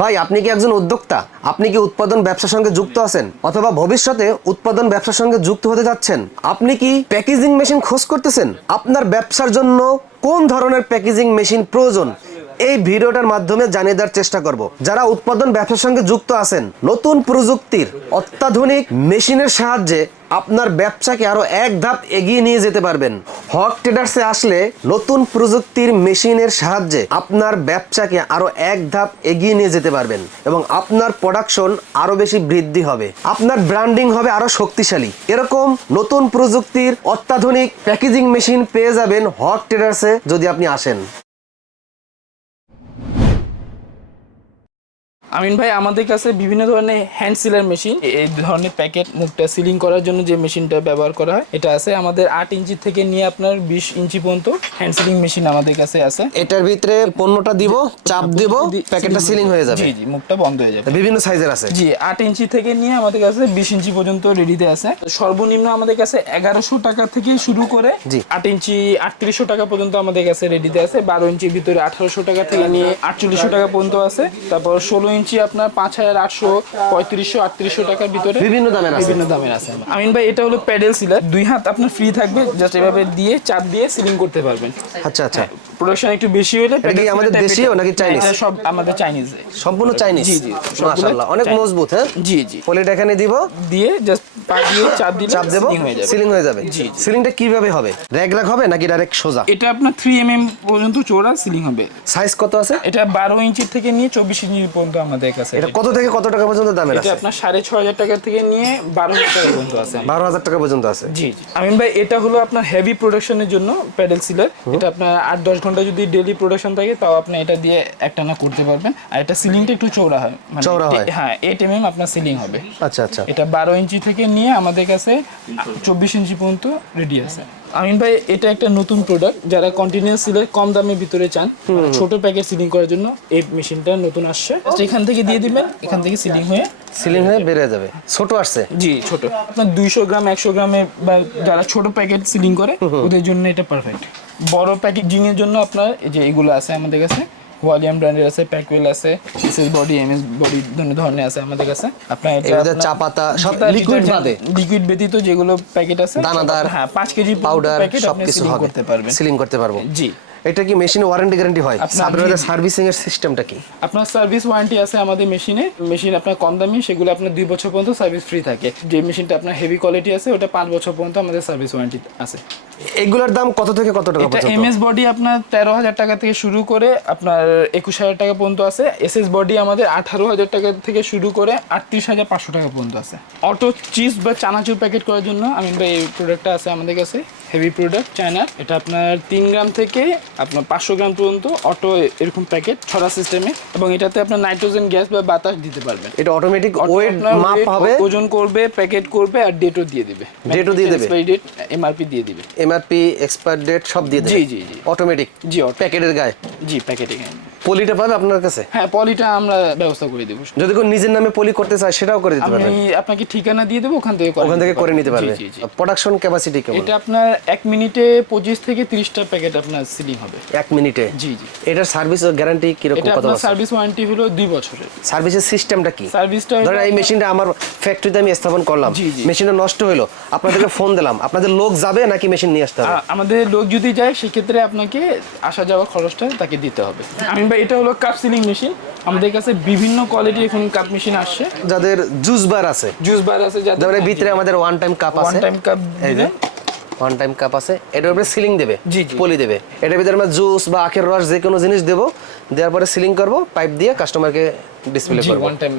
ভাই, আপনি কি একজন উদ্যোক্তা? আপনি কি উৎপাদন ব্যবসার সঙ্গে যুক্ত আছেন? অথবা ভবিষ্যতে উৎপাদন ব্যবসার সঙ্গে যুক্ত হতে যাচ্ছেন? আপনি কি প্যাকেজিং মেশিন খোঁজ করতেছেন? আপনার ব্যবসার জন্য কোন ধরনের প্যাকেজিং মেশিন প্রয়োজন? এই ভিডিওটার মাধ্যমে জানিয়ে দেওয়ার চেষ্টা করব। যারা উৎপাদন ব্যবসার সঙ্গে যুক্ত আছেন, নতুন প্রযুক্তির অত্যাধুনিক মেশিনের সাহায্যে আপনার ব্যবসাকে আরও এক ধাপ এগিয়ে নিয়ে যেতে পারবেন। হক ট্রেডার্সে আসলে নতুন প্রযুক্তির মেশিনের সাহায্যে আপনার ব্যবসাকে আরও এক ধাপ এগিয়ে নিয়ে যেতে পারবেন এবং আপনার প্রোডাকশন আরও বেশি বৃদ্ধি হবে। আপনার ব্র্যান্ডিং হবে আরও শক্তিশালী। এরকম নতুন প্রযুক্তির অত্যাধুনিক প্যাকেজিং মেশিন পেয়ে যাবেন হক ট্রেডার্সে যদি আপনি আসেন। আমিন ভাই আমাদের কাছে বিভিন্ন ধরনের হ্যান্ড সিলার মেশিন এই ধরনের প্যাকেট মুখটা সিলিং করার জন্য যে মেশিনটা ব্যবহার করা হয় এটা আছে আমাদের আট ইঞ্চি থেকে নিয়ে আপনার বিশ ইঞ্চি পর্যন্ত হ্যান্ড সিলিং মেশিন আমাদের কাছে আছে। এটার ভিতরে পণ্যটা দিব চাপ দিব প্যাকেটটা সিলিং হয়ে যাবে। জি জি মুখটা বন্ধ হয়ে যাবে। বিভিন্ন সাইজের আছে। জি আট ইঞ্চি থেকে নিয়ে আমাদের কাছে বিশ ইঞ্চি পর্যন্ত রেডিতে আছে। সর্বনিম্ন আমাদের কাছে এগারোশো টাকা থেকে শুরু করে জি। আট ইঞ্চি আটত্রিশশো টাকা পর্যন্ত আমাদের কাছে রেডিতে আছে। বারো ইঞ্চির ভিতরে আঠারোশো টাকা থেকে নিয়ে আটচল্লিশশো টাকা পর্যন্ত আছে। তারপর ষোলো ইঞ্চি আপনার পাঁচ হাজার আটশো পঁয়ত্রিশশো আটত্রিশশো টাকার ভিতরে বিভিন্ন দামের বিভিন্ন দামের আছে। আমিন ভাই এটা হলো প্যাডেল সিলার। দুই হাত আপনার ফ্রি থাকবে জাস্ট এভাবে দিয়ে চাপ দিয়ে সিলিং করতে পারবেন। আচ্ছা আচ্ছা। প্রোডাকশন একটু বেশি হলে এটা কি আমাদের দেশীয় নাকি চাইনিজ? সব আমাদের চাইনিজ সম্পূর্ণ চাইনিজ জি, জি, মাশাআল্লাহ অনেক মজবুত হ্যাঁ? জি জি। পলিটা এখানে দিব? দিয়ে জাস্ট পা দিয়ে চাপ দিলে চাপ দেব? সিলিং হয়ে যাবে। হয়ে জি। সিলিংটা কীভাবে হবে? র্যাক র্যাক হবে নাকি ডাইরেক্ট সোজা? এটা আপনার থ্রি এম এম পর্যন্ত চৌড়া সিলিং হবে। সাইজ কত আছে? এটা বারো ইঞ্চি থেকে নিয়ে চব্বিশ ইঞ্চি পর্যন্ত আমাদের কাছে এটা কত থেকে কত টাকা পর্যন্ত দামের এটা আপনার সাড়ে ছ হাজার টাকা থেকে নিয়ে বারো হাজার টাকা পর্যন্ত আছে। বারো হাজার টাকা পর্যন্ত আছে। জি জি। আমিন ভাই এটা হলো আপনার হেভি প্রোডাকশনের জন্য প্যাডেল সিলার এটা আপনার আট দশ ঘণ্টা যদি ডেলি প্রোডাকশন থাকে তাও আপনি এটা দিয়ে একটানা করতে পারবেন। আর এটা সিলিংটা একটু চৌড়া হয়। মানে চওড়া হয়? হ্যাঁ এইট এম এম আপনার সিলিং হবে। আচ্ছা আচ্ছা। এটা বারো ইঞ্চি থেকে নিয়ে আমাদের কাছে চব্বিশ ইঞ্চি পর্যন্ত রেডি আছে। আমিন ভাই এটা একটা নতুন প্রোডাক্ট যারা কন্টিনিউয়াস সিলের কম দামের ভিতরে চান মানে ছোট প্যাকেট সিলিং করার জন্য এই মেশিনটা নতুন আসছে। এখান থেকে দিয়ে দিবেন এখান থেকে সিলিং হয়ে সিলিং হয়ে বেড়ে যাবে। ছোট আসছে। জি ছোট। আপনার দুইশো গ্রাম একশো গ্রামে বা যারা ছোট প্যাকেট সিলিং করে ওদের জন্য এটা পারফেক্ট বড় প্যাকেজিং এর জন্য আপনার এই যে এগুলো আছে আমাদের কাছে ওয়ালিয়াম ব্র্যান্ডের আছে প্যাকুইল আছে এসএস বডি এমএস বডি ধরনের আছে আমাদের কাছে। আপনার এটা চা পাতা সব লিকুইড বাদে। লিকুইড ব্যতীত যেগুলো প্যাকেট আছে দানাদার, হ্যাঁ 5 কেজি পাউডার সব কিছু করতে পারবেন। সিলিং করতে পারব। জি। এটা কি মেশিনে ওয়ারেন্টি গ্যারান্টি হয়? আপনাদের সার্ভিসিং এর সিস্টেমটা কি? আপনার সার্ভিস ওয়ারেন্টি আছে আমাদের মেশিনে। মেশিন আপনার কম দামি সেগুলো আপনার দুই বছর পর্যন্ত সার্ভিস ফ্রি থাকে। যে মেশিনটা আপনার হেভি কোয়ালিটি আছে ওটা পাঁচ বছর পর্যন্ত আমাদের সার্ভিস ওয়ারেন্টি আছে। এগুলোর দাম কত থেকে কত টাকা এটা পর্যন্ত? এমএস বডি আপনার তেরো হাজার টাকা থেকে শুরু করে আপনার একুশ হাজার টাকা পর্যন্ত আছে। এসএস বডি আমাদের আঠারো হাজার টাকা থেকে শুরু করে আটত্রিশ হাজার পাঁচশো টাকা পর্যন্ত আছে। অটো চিজ বা চানাচুর প্যাকেট করার জন্য আমি এই প্রোডাক্টটা আছে আমাদের কাছে হেভি প্রোডাক্ট চায়নার এটা আপনার তিন গ্রাম থেকে আপনার পাঁচশো গ্রাম পর্যন্ত অটো এরকম প্যাকেট ছড়া সিস্টেমে এবং এটাতে আপনার নাইট্রোজেন গ্যাস বা বাতাস দিতে পারবেন। এটা অটোমেটিক ওয়েট মাপ হবে। ওজন করবে প্যাকেট করবে আর ডেটও দিয়ে দিবে। ডেটও দিয়ে দেবে? ডেট এমআরপি দিয়ে দিবে। এমআরপি এক্সপায়ার ডেট সব দিয়ে দেবে। জি, জি, জি। অটোমেটিক জি প্যাকেটের গায়ে। জি প্যাকেটে পলিটা পাবে আপনার কাছে? হ্যাঁ পলিটা আমরা ব্যবস্থা করে দেবো। যদি কেউ নিজের নামে পলি করতে চায় সেটাও করে দিতে আমি পারবেন। আপনাকে ঠিকানা দিয়ে দেবো ওখান থেকে ওখান থেকে করে নিতে পারবে। প্রোডাকশন ক্যাপাসিটি কেমন? এটা আপনার এক মিনিটে পঁচিশ থেকে তিরিশটা প্যাকেট আপনার সিলিং হবে। এক মিনিটে? জি জি। এটার সার্ভিস গ্যারান্টি কীরকম এটা কত বছর? সার্ভিস ওয়ারেন্টি হলো দুই বছরের। সার্ভিসের সিস্টেমটা কি? সার্ভিসটা ধরেন এই মেশিনটা আমার ফ্যাক্টরিতে আমি স্থাপন করলাম। মেশিনটা নষ্ট হলো। আপনাদেরকে ফোন দিলাম। আপনাদের লোক যাবে নাকি মেশিন নিয়ে আসতে হবে? আমাদের লোক যদি যায় সেক্ষেত্রে আপনাকে আসা যাওয়া খরচটা তাকে দিতে হবে। আমি ভাই এটা হলো কাপ সিলিং মেশিন আমাদের কাছে বিভিন্ন কোয়ালিটি এখন কাপ মেশিন আসছে। যাদের জুস বার আছে। জুস বার আছে যাদের ভিতরে আমাদের ওয়ান টাইম কাপ আছে। ওয়ান টাইম কাপ এই যে ওয়ান টাইম কাপ আছে। এটার উপরে সিলিং দেবে। জি, জি। পলি দেবে। এটার ভিতরে আমরা জুস বা আখের রস যে কোনো জিনিস দেবো। দেওয়ার পরে সিলিং করব। পাইপ দিয়ে কাস্টমারকে ডিসপ্লে করব। ওয়ান টাইম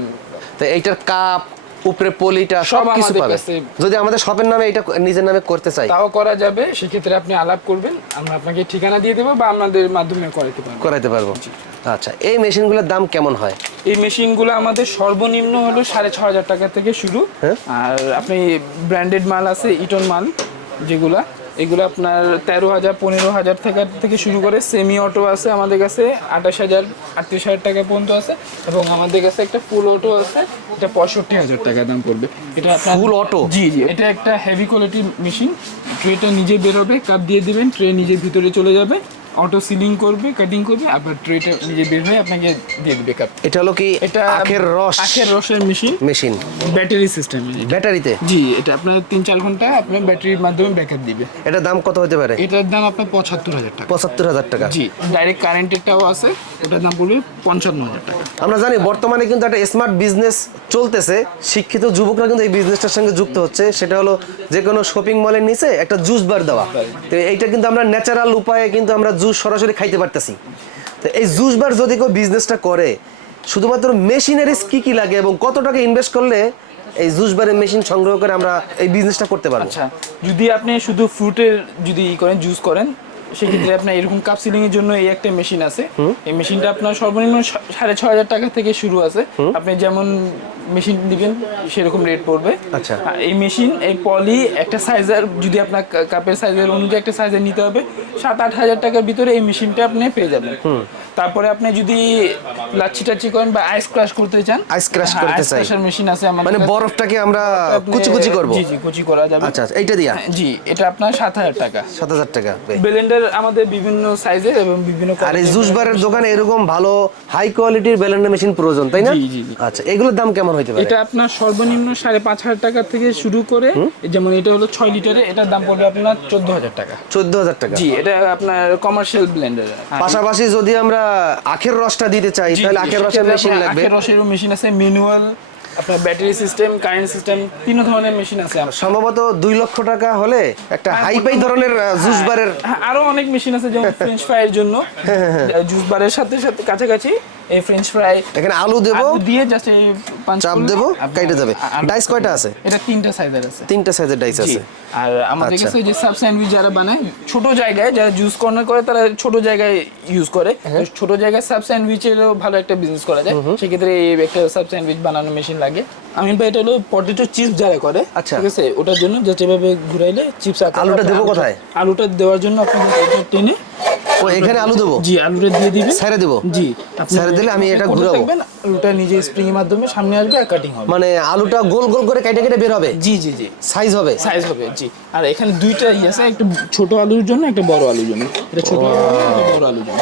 তো এইটার কাপ উপরে পলিটা সব কিছু পাবে। যদি আমাদের শপের নামে এটা নিজের নামে করতে চাই। তাও করা যাবে সেক্ষেত্রে আপনি আলাপ করবেন আমরা আপনাকে ঠিকানা দিয়ে দেবো বা আপনাদের মাধ্যমে করাতে পারব। করাইতে পারব। আচ্ছা এই মেশিনগুলোর দাম কেমন হয়? এই মেশিনগুলো আমাদের সর্বনিম্ন হলো সাড়ে ছ হাজার টাকা থেকে শুরু। হ্যাঁ। আর আপনি ব্র্যান্ডেড মাল আছে ইটন মাল যেগুলা। এগুলো আপনার তেরো হাজার পনেরো হাজার টাকা থেকে শুরু করে সেমি অটো আছে আমাদের কাছে আঠাশ হাজার আটত্রিশ হাজার টাকা পর্যন্ত আছে এবং আমাদের কাছে একটা ফুল অটো আছে এটা পঁয়ষট্টি হাজার টাকা দাম পড়বে এটা আপনার অটো? জি জি এটা একটা হেভি কোয়ালিটির মেশিন ট্রেটা নিজে বেরোবে কাপ দিয়ে দিবেন ট্রে নিজে ভিতরে চলে যাবে অটো সিলিং করবে কাটিং করবে আবার ট্রেটা নিজে বের হয়ে আপনাকে দিয়ে দিবে কাপ এটা হলো কি এটা আখের রস? আখের রসের মেশিন মেশিন ব্যাটারি সিস্টেম ব্যাটারিতে জি এটা আপনার তিন চার ঘণ্টা আপনার ব্যাটারির মাধ্যমে ব্যাকআপ দিবে। এটার দাম কত হতে পারে? এটার দাম আপনার পঁচাত্তর হাজার টাকা। পঁচাত্তর হাজার টাকা। জি ডাইরেক্ট কারেন্টেরটাও আছে ওটার দাম পড়বে পঞ্চান্ন হাজার টাকা। আমরা জানি বর্তমানে কিন্তু একটা স্মার্ট বিজনেস চলতেছে শিক্ষিত যুবকরা কিন্তু এই বিজনেসটার সঙ্গে যুক্ত হচ্ছে। সেটা হলো যে কোনো শপিং মলের নিচে একটা জুস বার দেওয়া। তো এইটা কিন্তু আমরা ন্যাচারাল উপায়ে কিন্তু আমরা জুস সরাসরি খাইতে পারতেছি। তো এই জুস বার যদি কেউ বিজনেসটা করে, শুধুমাত্র মেশিনারিজ কি কি লাগে এবং কত টাকা ইনভেস্ট করলে এই জুস বারের মেশিন সংগ্রহ করে আমরা এই বিজনেসটা করতে পারব? আচ্ছা যদি আপনি শুধু ফ্রুটের যদি ই করেন জুস করেন সেক্ষেত্রে আপনার এরকম কাপ সিলিং এর জন্য এই একটা মেশিন আছে। এই মেশিনটা আপনার সর্বনিম্ন সাড়ে ছ হাজার টাকা থেকে শুরু আছে। আপনি যেমন মেশিন দিবেন সেরকম রেট পড়বে। আচ্ছা। এই মেশিন এই পলি একটা সাইজের যদি আপনার কাপের সাইজের অনুযায়ী একটা সাইজের নিতে হবে সাত আট হাজার টাকার ভিতরে এই মেশিনটা আপনি পেয়ে যাবেন। তারপরে আপনি যদি লাচ্ছি টাচ্ছি করেন বা আইস ক্রাশ করতে চান আইস ক্রাশ করতে চাই। মেশিন আছে আমাদের মানে বরফটাকে আমরা কুচি কুচি করব। জি জি কুচি করা যাবে। আচ্ছা আচ্ছা, এইটা দিয়া। জি এটা আপনার সাত হাজার টাকা। সাত হাজার টাকা ব্লেন্ডার আমাদের বিভিন্ন সাইজের এবং বিভিন্ন আর এই জুস বারের দোকানে এরকম ভালো হাই কোয়ালিটির ব্লেন্ডার মেশিন প্রয়োজন তাই না? জি, জি। আচ্ছা এগুলোর দাম কেমন হইতে পারে? এটা আপনার সর্বনিম্ন সাড়ে পাঁচ হাজার টাকা থেকে শুরু করে যেমন এটা হলো ছয় লিটারের এটার দাম পড়বে আপনার চোদ্দ হাজার টাকা। চোদ্দ হাজার টাকা। জি এটা আপনার কমার্শিয়াল ব্লেন্ডার পাশাপাশি যদি আমরা আখের রসটা দিতে চাই তাহলে আখের রসের মেশিন লাগবে। আখের রসের মেশিন আছে ম্যানুয়াল আপনার ব্যাটারি সিস্টেম কারেন্ট সিস্টেম তিন ধরনের মেশিন আছে সম্ভবত দুই লক্ষ টাকা হলে একটা হাইপাই ধরনের জুস বারের হ্যাঁ, আরও অনেক মেশিন আছে যেমন ফ্রেঞ্চ ফ্রাইয়ের জন্য। জুস বারের সাথে সাথে কাছাকাছি এই ফ্রেঞ্চ ফ্রাই এখানে আলু দেবো। দিয়ে জাস্ট এই পাঁচ চাপ দেবো কাইটে যাবে। ডাইস কয়টা আছে? এটা তিনটা সাইজের আছে। তিনটা সাইজের ডাইস আছে। আর আমাদের আচ্ছা। কাছে যে সাব স্যান্ডউইচ যারা বানায় ছোট জায়গায় যারা জুস কর্নার করে তারা ছোট জায়গায় ইউজ করে। হ্যাঁ। ছোট জায়গায় সাব স্যান্ডউইচেরও ভালো একটা বিজনেস করা যায়। সেক্ষেত্রে এই একটা সাব স্যান্ডউইচ বানানোর মেশিন লাগে আমি ভাই এটা হলো পটেটো চিপস যারা করে আচ্ছা। ঠিক আছে? ওটার জন্য জাস্ট এভাবে ঘুরাইলে চিপস আলুটা দেবো কোথায়? আলুটা দেওয়ার জন্য আপনি এটা টেনে ও এখানে আলু দেবো? জি আলুটা দিয়ে দিবেন। ছেড়ে দেবো? জি। ছেড়ে দিলে আমি এটা ঘুরাবো? আলুটা নিজে স্প্রিং এর মাধ্যমে সামনে আসবে আর কাটিং হবে। মানে আলুটা গোল গোল করে কেটে কেটে বের হবে? জি জি জি। সাইজ হবে? সাইজ হবে জি। আর এখানে দুইটা ই আছে একটা ছোট আলুর জন্য একটা বড় আলুর জন্য। এটা ছোট আলুর জন্য, বড় আলুর জন্য।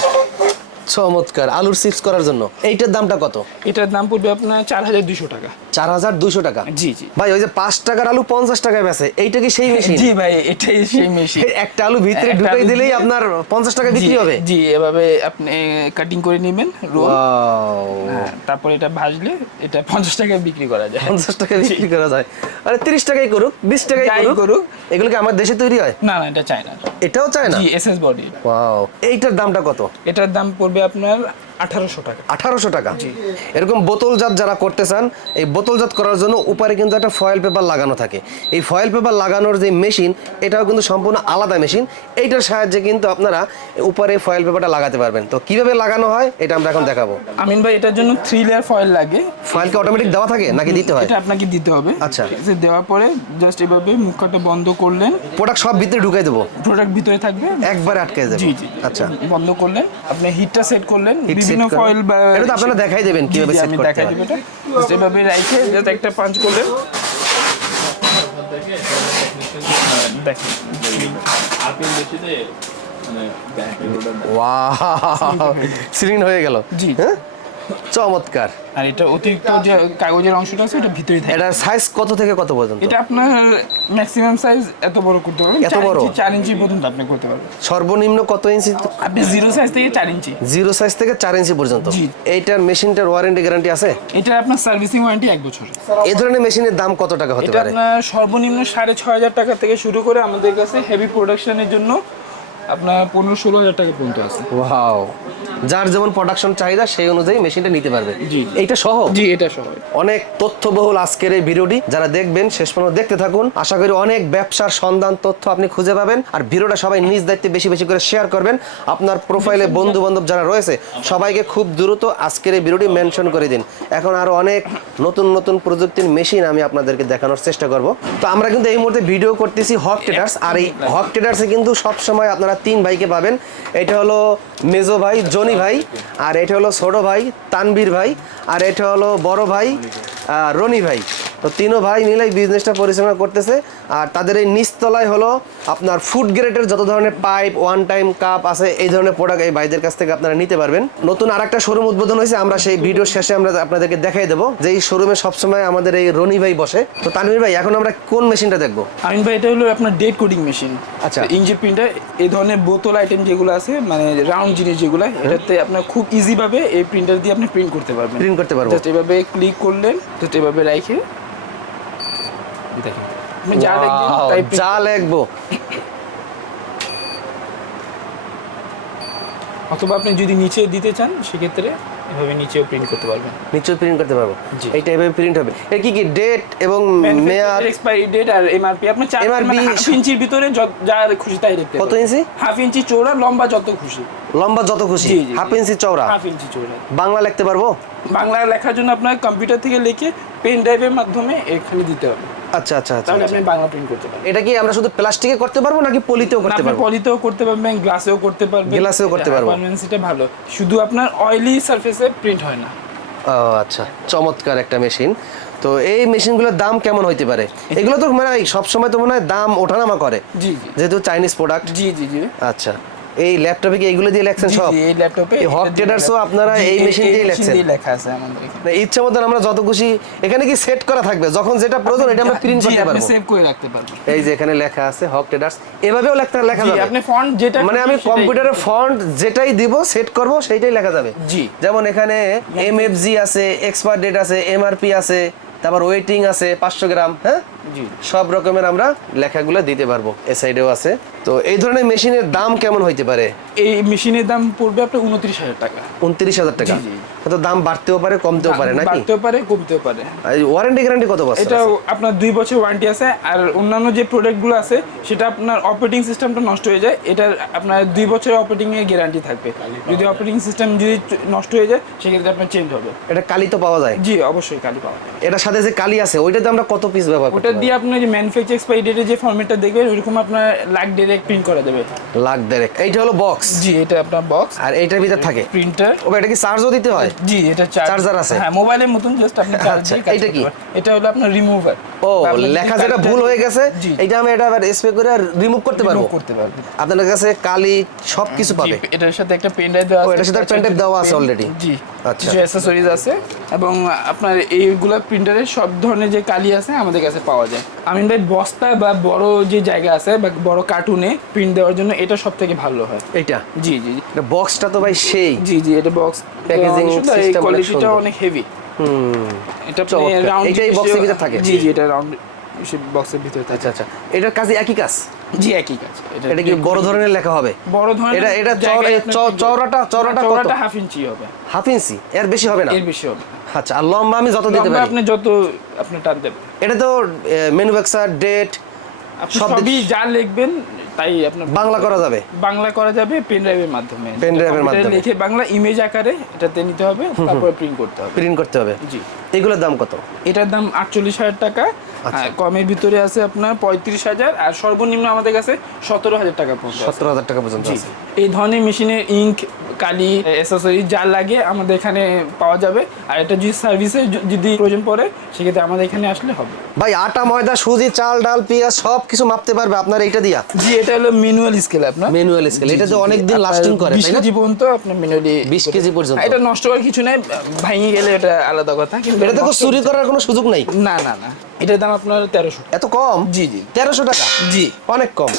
চমৎকার। আলুর চিপস করার জন্য। এইটার দামটা কত? এটার দাম পড়বে আপনার চার হাজার দুশো টাকা। চার হাজার দুশো টাকা? জি জি। ভাই ওই যে পাঁচ টাকার আলু পঞ্চাশ টাকায় বেচে এইটা কি সেই মেশিন জি ভাই এটাই সেই মেশিন একটা আলু ভিতরে ঢুকাই দিলেই আপনার পঞ্চাশ টাকা বিক্রি হবে? জি এভাবে আপনি কাটিং করে নেবেন রোল তারপর এটা ভাজলে এটা পঞ্চাশ টাকায় বিক্রি করা যায়। পঞ্চাশ টাকা বিক্রি করা যায়। আরে তিরিশ টাকাই করুক বিশ টাকাই যাই করুক। এগুলো কি আমার দেশে তৈরি হয়? না না এটা চাই না এটাও চায় না জি এস এস বডি ওয়াও এইটার দামটা কত? এটার দাম পড়বে আপনার আঠারোশো টাকা। আঠারোশো টাকা। এরকম বোতলজাত যারা করতে চান এই বোতলজাত করার জন্য উপরে কিন্তু একটা ফয়েল পেপার লাগানো থাকে। এই ফয়েল পেপার লাগানোর যে মেশিন এটাও কিন্তু সম্পূর্ণ আলাদা মেশিন এইটার সাহায্যে কিন্তু আপনারা উপরে ফয়েল পেপারটা লাগাতে পারবেন। তো কীভাবে লাগানো হয় এটা আমরা এখন দেখাবো। আমিন ভাই এটার জন্য থ্রি লেয়ার ফয়েল লাগে। ফয়েলকে অটোমেটিক দেওয়া থাকে নাকি দিতে হয়? এটা আপনাকে দিতে হবে। আচ্ছা। দেওয়ার পরে জাস্ট এভাবে মুখটা বন্ধ করলেন। প্রোডাক্ট সব ভিতরে ঢুকাই দেবো। প্রোডাক্ট ভিতরে থাকবে। একবার আটকে যাবে। জি জি। আচ্ছা। বন্ধ করলেন। আপনি হিটটা সেট করলেন। বিভিন্ন ফয়েল বা এটা তো আপনারা দেখাই দেবেন কীভাবে সেট করতে দেখাই। দেব এটা। এভাবে রাখে যাতে একটা পাঞ্চ করলেন ওয়াও সিলিং হয়ে গেল। জি। হ্যাঁ? চমৎকার। আর এটা অতিরিক্ত যে কাগজের অংশটা আছে এটা ভিতরে থাকে। এটার সাইজ কত থেকে কত পর্যন্ত? এটা আপনার ম্যাক্সিমাম সাইজ এত বড় করতে পারবেন। এত বড়? ইঞ্চি, ইঞ্চি পর্যন্ত আপনি করতে পারবেন। সর্বনিম্ন কত ইঞ্চি? আপনি জিরো সাইজ থেকে চার ইঞ্চি। জিরো সাইজ থেকে চার ইঞ্চি পর্যন্ত। এইটার মেশিনটার ওয়ারেন্টি গ্যারান্টি আছে? এটা আপনার সার্ভিসিং ওয়ারেন্টি এক বছর এই ধরনের মেশিনের দাম কত টাকা হতে পারে? আপনার সর্বনিম্ন সাড়ে ছয় হাজার টাকা থেকে শুরু করে আমাদের কাছে হেভি প্রোডাকশনের জন্য আপনার পনেরো ষোলো হাজার টাকা পর্যন্ত আছে। ওয়াও যার যেমন প্রোডাকশন চাহিদা সেই অনুযায়ী মেশিনটা নিতে পারবে। জি। এইটা সহ? জি এটা সহ। অনেক তথ্যবহুল আজকের এই ভিডিওটি। যারা দেখবেন শেষ পর্যন্ত দেখতে থাকুন। আশা করি অনেক ব্যবসার সন্ধান তথ্য আপনি খুঁজে পাবেন। আর ভিডিওটা সবাই নিজ দায়িত্বে বেশি বেশি করে শেয়ার করবেন। আপনার প্রোফাইলে বন্ধু বান্ধব যারা রয়েছে সবাইকে খুব দ্রুত আজকের এই ভিডিওটি মেনশন করে দিন। এখন আরও অনেক নতুন নতুন প্রযুক্তির মেশিন আমি আপনাদেরকে দেখানোর চেষ্টা করব। তো আমরা কিন্তু এই মুহূর্তে ভিডিও করতেছি হক ট্রেডার্স আর এই হক ট্রেডার্সে কিন্তু সব সময় আপনারা তিন ভাইকে পাবেন। এটা হলো মেজো ভাই, জনি ভাই, আর এটা হলো ছোট ভাই, তানবীর ভাই, আর এটা হলো বড় ভাই রনি ভাই। তো তিনও ভাই মিলে এই বিজনেসটা পরিচালনা করতেছে। আর তাদের এই নিচতলায় হলো আপনার ফুড গ্রেডের যত ধরনের পাইপ ওয়ান টাইম কাপ আছে এই ধরনের প্রোডাক্ট এই ভাইদের কাছ থেকে আপনারা নিতে পারবেন। নতুন আরেকটা শোরুম উদ্বোধন হয়েছে আমরা সেই ভিডিও শেষে আমরা আপনাদেরকে দেখাই দেবো। যে এই শোরুমে সবসময় আমাদের এই রনি ভাই বসে। তো তানভীর ভাই এখন আমরা কোন মেশিনটা দেখব? আমিন ভাই এটা হলো আপনার ডেট কোডিং মেশিন আচ্ছা। ইঞ্জেট প্রিন্টার এই ধরনের বোতল আইটেম যেগুলো আছে মানে রাউন্ড জিনিস যেগুলো এটাতে আপনার খুব ইজিভাবে এই প্রিন্টার দিয়ে আপনি প্রিন্ট করতে পারবেন। প্রিন্ট করতে পারব। জাস্ট এভাবে ক্লিক করলেন জাস্ট এভাবে রাখে দেখেন। আপনি যা লিখবেন তাই যা লিখব অথবা আপনি যদি নিচে দিতে চান সেক্ষেত্রে এভাবে নিচেও প্রিন্ট করতে পারবেন। নিশ্চয়ই প্রিন্ট করতে পারব। এইটা এভাবে প্রিন্ট হবে। এর কি কি ডেট এবং মেয়াদ? এক্সপায়ারি ডেট আর এমআরপি আপনি চার MRP মানে ইঞ্চির ভিতরে যা খুশি তাই লিখতে কত ইঞ্চি হাফ ইঞ্চি চৌড়া লম্বা যত খুশি। লম্বা যত খুশি? হাফ ইঞ্চি চওড়া? হাফ ইঞ্চি চৌড়া বাংলা লিখতে পারব? বাংলা লেখার জন্য আপনার কম্পিউটার থেকে লিখে পেন ড্রাইভের মাধ্যমে এখানে দিতে হবে। আচ্ছা আচ্ছা আচ্ছা তাহলে আচ্ছা। আপনি বাংলা প্রিন্ট করতে পারবেন এটা কি আমরা শুধু প্লাস্টিকে করতে পারব নাকি পলিতেও করতে আপনি পারব? পলিতেও করতে পারবেন গ্লাসেও করতে পারবেন। গ্লাসেও করতে পারব। ভালো। শুধু আপনার অয়েলি সারফেসে প্রিন্ট হয় না। ও আচ্ছা। চমৎকার একটা মেশিন তো এই মেশিনগুলোর দাম কেমন হইতে পারে? এগুলো তো মানে সব সময় তো মনে হয় দাম ওঠানামা করে। জি জি। যেহেতু চাইনিজ প্রোডাক্ট জি জি জি। আচ্ছা। এই ল্যাপটপে কি এইগুলো দিয়ে লেখছেন সব? এই ল্যাপটপে এই হক ট্রেডার্সও আপনারা এই মেশিন দিয়ে লেখছেন। দিয়ে লেখা আছে আমাদের না, ইচ্ছা মতন আমরা যত খুশি এখানে কি সেট করা থাকবে? যখন যেটা প্রয়োজন এটা আমরা প্রিন্ট করতে পারব। সেভ করে রাখতে পারবেন। এই যে এখানে লেখা আছে হক ট্রেডার্স এভাবেও লেখা লেখা যাবে। আপনি ফন্ট যেটা মানে আমি সেটাই- কম্পিউটারে ফন্ট যেটাই দিব সেট করব সেইটাই লেখা যাবে। জি। যেমন এখানে এমএফজি আছে এক্সপায়ার ডেট আছে এমআরপি আছে তারপর ওয়েটিং আছে পাঁচশো গ্রাম হ্যাঁ? জি। সব রকমের আমরা লেখাগুলো দিতে পারব এ সাইডেও আছে। তো এই ধরনের মেশিনের দাম কেমন হইতে পারে? এই মেশিনের দাম পড়বে আপনার উনত্রিশ হাজার টাকা। উনত্রিশ হাজার টাকা। তো দাম বাড়তেও পারে কমতেও পারে নাকি? বাড়তেও পারে কমতেও পারে। ওয়ারেন্টি গ্যারান্টি কত বছর এটা আপনার দুই বছর ওয়ারেন্টি আছে আর অন্যান্য যে প্রোডাক্টগুলো আছে সেটা আপনার অপারেটিং সিস্টেমটা নষ্ট হয়ে যায়। এটার আপনার দুই বছরের অপারেটিং এর গ্যারান্টি থাকবে। যদি অপারেটিং সিস্টেম যদি নষ্ট হয়ে যায় সেক্ষেত্রে আপনার চেঞ্জ হবে। এটা কালি তো পাওয়া যায়? জি অবশ্যই কালি পাওয়া যায়। এটার সাথে যে কালি আছে ওইটাতে আমরা কত পিস ব্যবহার ওটা দিয়ে আপনার যে ম্যানুফ্যাকচার এক্সপায়ারি ডেটে যে ফর্মেটটা দেখবেন ওইরকম আপনার লাখ ডাইরেক্ট প্রিন্ট করা পারব? লাখ দেড়েক। এইটা হলো বক্স জি এটা আপনার বক্স আর এইটার ভিতর থাকে? প্রিন্টার ও এটা কি চার্জও দিতে হয়? জি এটা চার্জ Charger আছে? হ্যাঁ মোবাইলের মতন জাস্ট আপনি চার্জ আচ্ছা, কাজ কি? এটা হলো আপনার রিমুভার ও লেখা যেটা ভুল হয়ে গেছে জি এইটা আমি এটা আবার স্প্রে করে রিমুভ করতে পারব করতে পারবেন আপনাদের কাছে কালি সব কিছু পাবে এটার সাথে একটা পেন ড্রাইভ দেওয়া আছে এটার সাথে pen drive দেওয়া আছে already? জি আচ্ছা। কিছু অ্যাসেসরিজ আছে এবং আপনার এইগুলা প্রিন্টারের সব ধরনের যে কালি আছে আমাদের কাছে পাওয়া যায় আমিন ভাই বস্তা বা বড় যে জায়গা আছে বা বড় কার্টুনে প্রিন্ট দেওয়ার জন্য এটা সব থেকে ভালো হয় এইটা জি জি জি। বক্সটা তো ভাই সেই জি জি এটা বক্স এই অনেক কোয়ালিটিটা অনেক হেভি হুম। এটা। রাউন্ড এটাই ভিতর থাকে? জি জি এটা রাউন্ড বক্সের ভিতরে থাকে। আচ্ছা আচ্ছা। এটার কাজে একই কাজ? জি একই কাজ। এটা কি বড় ধরনের লেখা হবে? বড় ধরনের এটা এটা চওড়াটা চওড়াটা কত? হাফ ইঞ্চি হবে। হাফ ইঞ্চি এর বেশি হবে না? এর বেশি হবে আচ্ছা আর লম্বা আমি যত দিতে পারি? আপনি যত আপনি টান দেবেন। এটা তো ম্যানুফ্যাকচার ডেট সব সবই যা লিখবেন তাই আপনার বাংলা করা যাবে? বাংলা করা যাবে পেন ড্রাইভের মাধ্যমে। এর কম্পিউটারে মাধ্যমে। লিখে বাংলা ইমেজ আকারে এটাতে নিতে হবে তারপরে প্রিন্ট করতে হবে। প্রিন্ট করতে হবে। জি। এগুলোর দাম কত? এটার দাম আটচল্লিশ হাজার টাকা আচ্ছা। কমের ভিতরে আছে আপনার পঁয়ত্রিশ হাজার আর সর্বনিম্ন আমাদের কাছে সতেরো হাজার টাকা পর্যন্ত সতেরো হাজার টাকা পর্যন্ত এই ধরনের মেশিনের ইঙ্ক কালি অ্যাসেসরি যা লাগে আমাদের এখানে পাওয়া যাবে। আর এটা যদি সার্ভিসে যদি প্রয়োজন পড়ে সেক্ষেত্রে আমাদের এখানে আসলে হবে। ভাই আটা ময়দা সুজি চাল ডাল পেঁয়াজ সব কিছু মাপতে পারবে আপনার এইটা দিয়া? জি এটা হলো ম্যানুয়াল স্কেল আপনার। ম্যানুয়াল স্কেল এটা তো অনেক দিন লাস্টিং করে তাই না? কেজি পর্যন্ত আপনি ম্যানুয়ালি 20 কেজি পর্যন্ত। এটা নষ্ট হওয়ার কিছু নাই ভাঙে গেলে এটা আলাদা কথা কিন্তু এটা তো চুরি করার কোনো সুযোগ নাই। না না না। এটার দাম আপনার তেরোশো এত কম? জি জি। তেরোশো টাকা? জি। অনেক কম।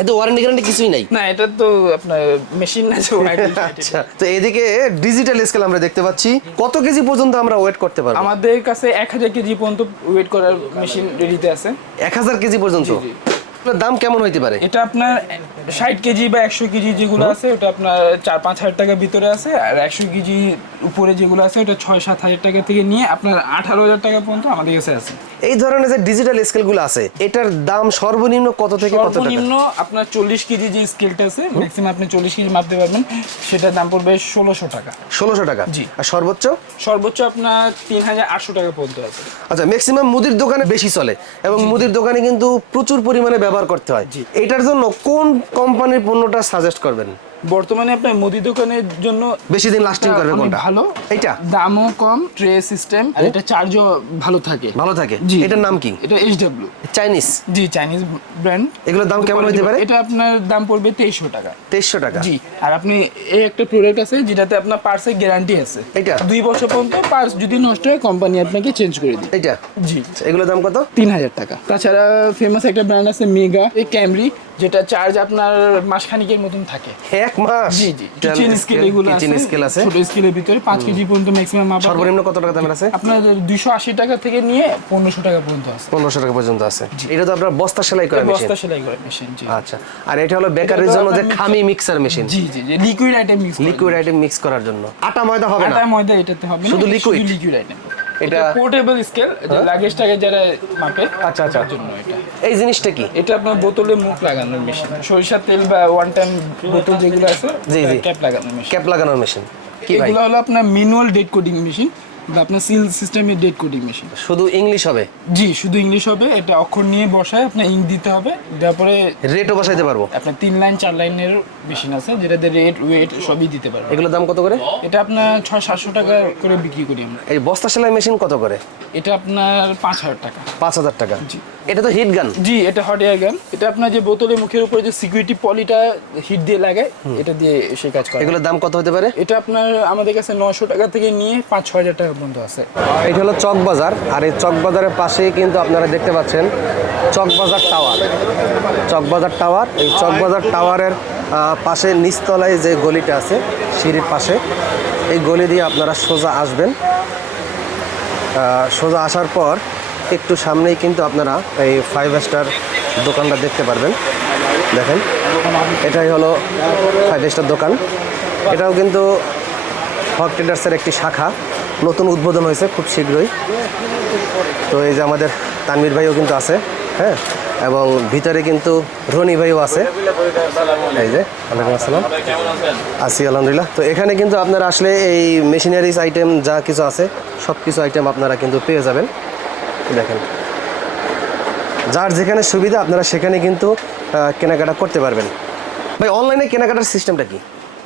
এতে ওয়ারেন্টি গ্যারান্টি কিছুই নাই। না এটা তো আপনার মেশিন না যে আচ্ছা তো এদিকে ডিজিটাল স্কেল আমরা দেখতে পাচ্ছি। কত কেজি পর্যন্ত আমরা ওয়েট করতে পারব? আমাদের কাছে এক হাজার কেজি পর্যন্ত ওয়েট করার মেশিন রেডিতে আছে। এক হাজার কেজি পর্যন্ত? দাম কেমন হইতে পারে? এটা আপনার ষাট কেজি বা একশো কেজি যেগুলো আছে ওটা আপনার চার পাঁচ হাজার টাকার ভিতরে আছে আর একশো কেজি উপরে যেগুলো আছে ওটা ছয় সাত হাজার টাকা থেকে নিয়ে আপনার আঠারো হাজার টাকা পর্যন্ত আমাদের কাছে আছে। এই ধরনের যে ডিজিটাল স্কেলগুলো আছে এটার দাম সর্বনিম্ন কত থেকে কত সর্বনিম্ন আপনার চল্লিশ কেজি যে স্কেলটা আছে ম্যাক্সিমাম আপনি চল্লিশ কেজি মাপতে পারবেন সেটার দাম পড়বে ষোলোশো টাকা। ষোলোশো টাকা? জি। আর সর্বোচ্চ? সর্বোচ্চ আপনার তিন হাজার আটশো টাকা পর্যন্ত আছে। আচ্ছা ম্যাক্সিমাম মুদির দোকানে বেশি চলে এবং মুদির দোকানে কিন্তু প্রচুর পরিমাণে ব্যবহার করতে হয়। এটার জন্য কোন কোম্পানির পণ্যটা সাজেস্ট করবেন বর্তমানে আপনার মুদি দোকানের জন্য বেশি দিন লাস্টিং করবে কোনটা? ভালো। এইটা? দামও কম ট্রে সিস্টেম আর এটা চার্জও ভালো থাকে। ভালো থাকে? এটার নাম কি? এটা এইচডব্লিউ চাইনিজ জি চাইনিজ ব্র্যান্ড এগুলোর দাম কেমন হতে পারে? এটা আপনার দাম পড়বে তেইশশো টাকা। তেইশশো টাকা? জি। আর আপনি এই একটা প্রোডাক্ট আছে যেটাতে আপনার পার্সের গ্যারান্টি আছে। এটা দুই বছর পর্যন্ত পার্স যদি নষ্ট হয় কোম্পানি আপনাকে চেঞ্জ করে দিবে। এটা জি। এগুলোর দাম কত? তিন হাজার টাকা। তাছাড়া ফেমাস একটা ব্র্যান্ড আছে মেগা এই ক্যামরি যেটা চার্জ আপনার মাসখানিকের মতন থাকে। এক মাস। জি জি। কিচেন স্কেল এগুলো আছে কিচেন স্কেল আছে। ছোট স্কেলের ভিতরে পাঁচ কেজি পর্যন্ত ম্যাক্সিমাম মাপ সর্বনিম্ন কত টাকা দামের আছে? আপনার দুইশো আশি টাকা থেকে নিয়ে পনেরোশো টাকা পর্যন্ত আছে। পনেরোশো টাকা পর্যন্ত আছে। এটা তো আপনার বস্তা সেলাই করা মেশিন? বস্তা সেলাই করে মেশিন জি। আচ্ছা। আর এটা হলো বেকারের জন্য যে খামি মিক্সার মেশিন জি জি liquid item mix liquid item mix করার জন্য। আটা ময়দা হবে না? আটা ময়দা এটাতে হবে শুধু liquid? লিকুইড আইটেম এটা- পোর্টেবল স্কেল লাগেজটাকে যারা মাপে আচ্ছা, আচ্ছা। এই জিনিসটা কি? এটা আপনার বোতলে মুখ লাগানোর মেশিন সরিষার তেল বা ওয়ান টাইম বোতল যেগুলো আছে জি, জি। ক্যাপ লাগানোর মেশিন ক্যাপ লাগানোর মেশিন এগুলো হলো আপনার ম্যানুয়াল ডেট কোডিং মেশিন আপনার সিল সিস্টেমের ডেট কোডিং মেশিন শুধু ইংলিশ হবে? জি শুধু ইংলিশ হবে এটা অক্ষর নিয়ে বসায় আপনার ইঙ্ক দিতে হবে দেওয়ার পরে রেটও বসাইতে পারব? আপনার তিন লাইন চার লাইনের মেশিন আছে যেটাতে রেট ওয়েট সবই দিতে পারবে। এগুলোর দাম কত করে? এটা আপনার ছয় সাতশো টাকা করে বিক্রি করি আমরা। এই বস্তা সেলাই মেশিন কত করে? এটা আপনার পাঁচ হাজার টাকা। পাঁচ হাজার টাকা। জি। এটা তো হিট গান জি এটা হট এয়ার গান এটা আপনার যে বোতলের মুখের উপরে যে সিকিউরিটি পলিটা হিট দিয়ে লাগায় এটা দিয়ে সেই কাজ করে। এগুলোর দাম কত হতে পারে? এটা আপনার আমাদের কাছে নশো টাকা থেকে নিয়ে পাঁচ ছ হাজার টাকা পর্যন্ত আছে। এটা হলো চক বাজার, আর এই চক বাজারের পাশেই কিন্তু আপনারা দেখতে পাচ্ছেন চক বাজার টাওয়ার। চক বাজার টাওয়ার, এই চক বাজার টাওয়ারের পাশে নিচতলায় যে গলিটা আছে, সিঁড়ির পাশে, এই গলি দিয়ে আপনারা সোজা আসবেন। সোজা আসার পর একটু সামনেই কিন্তু আপনারা এই ফাইভ স্টার দোকানটা দেখতে পারবেন। দেখেন, এটাই হলো ফাইভ স্টার দোকান। এটাও কিন্তু হক ট্রেডার্সের একটি শাখা। নতুন উদ্বোধন হয়েছে খুব শীঘ্রই। তো এই যে আমাদের তানভীর ভাইও কিন্তু আছে হ্যাঁ? এবং ভিতরে কিন্তু রনি ভাইও আছে। এই যে, ওয়ালাইকুম আসসালাম। আছি, আলহামদুলিল্লাহ। তো এখানে কিন্তু আপনারা আসলে এই মেশিনারিজ আইটেম যা কিছু আছে সব কিছু আইটেম আপনারা কিন্তু পেয়ে যাবেন। দেখেন। যার যেখানে সুবিধা আপনারা সেখানে কিন্তু কেনাকাটা করতে পারবেন। ভাই, অনলাইনে কেনাকাটার সিস্টেমটা কি?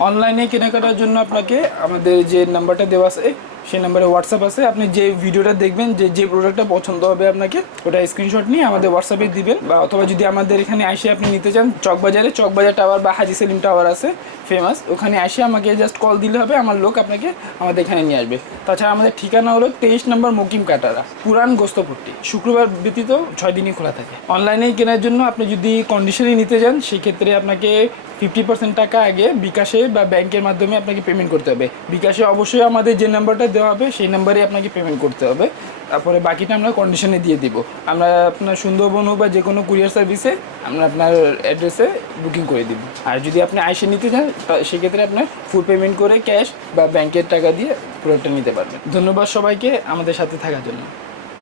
অনলাইনে কেনাকাটার জন্য আপনাকে আমাদের যে নাম্বারটা দেওয়া আছে সেই নাম্বারে হোয়াটসঅ্যাপ আছে। আপনি যে ভিডিওটা দেখবেন, যে যে প্রোডাক্টটা পছন্দ হবে আপনাকে, ওটা স্ক্রিনশট নিয়ে আমাদের হোয়াটসঅ্যাপে দিবেন। বা অথবা যদি আমাদের এখানে আসে আপনি নিতে চান, চকবাজারে, চকবাজার টাওয়ার বা হাজি সেলিম টাওয়ার আছে। ফেমাস ওখানে এসে আমাকে জাস্ট কল দিলে হবে, আমার লোক আপনাকে আমাদের এখানে নিয়ে আসবে। তাছাড়া আমাদের ঠিকানা হলো তেইশ নম্বর মুকিম কাটারা, পুরান গোস্তপট্টি। শুক্রবার ব্যতীত ছয় দিনই খোলা থাকে। অনলাইনে কেনার জন্য আপনি যদি কন্ডিশনে নিতে যান, সেক্ষেত্রে আপনাকে ফিফটি পার্সেন্ট টাকা আগে বিকাশে বা ব্যাংকের মাধ্যমে আপনাকে পেমেন্ট করতে হবে। বিকাশে অবশ্যই আমাদের যে নাম্বারটা দেওয়া হবে, সেই নাম্বারে আপনাকে পেমেন্ট করতে হবে। তারপরে বাকিটা আমরা কন্ডিশনে দিয়ে দিব। আমরা আপনার সুন্দরবন হোক বা যে কোনো কুরিয়ার সার্ভিসে আমরা আপনার অ্যাড্রেসে বুকিং করে দিব। আর যদি আপনি আইসে নিতে চান সেক্ষেত্রে আপনার ফুল পেমেন্ট করে ক্যাশ বা ব্যাংকের টাকা দিয়ে প্রোডাক্টটা নিতে পারবেন। ধন্যবাদ সবাইকে আমাদের সাথে থাকার জন্য।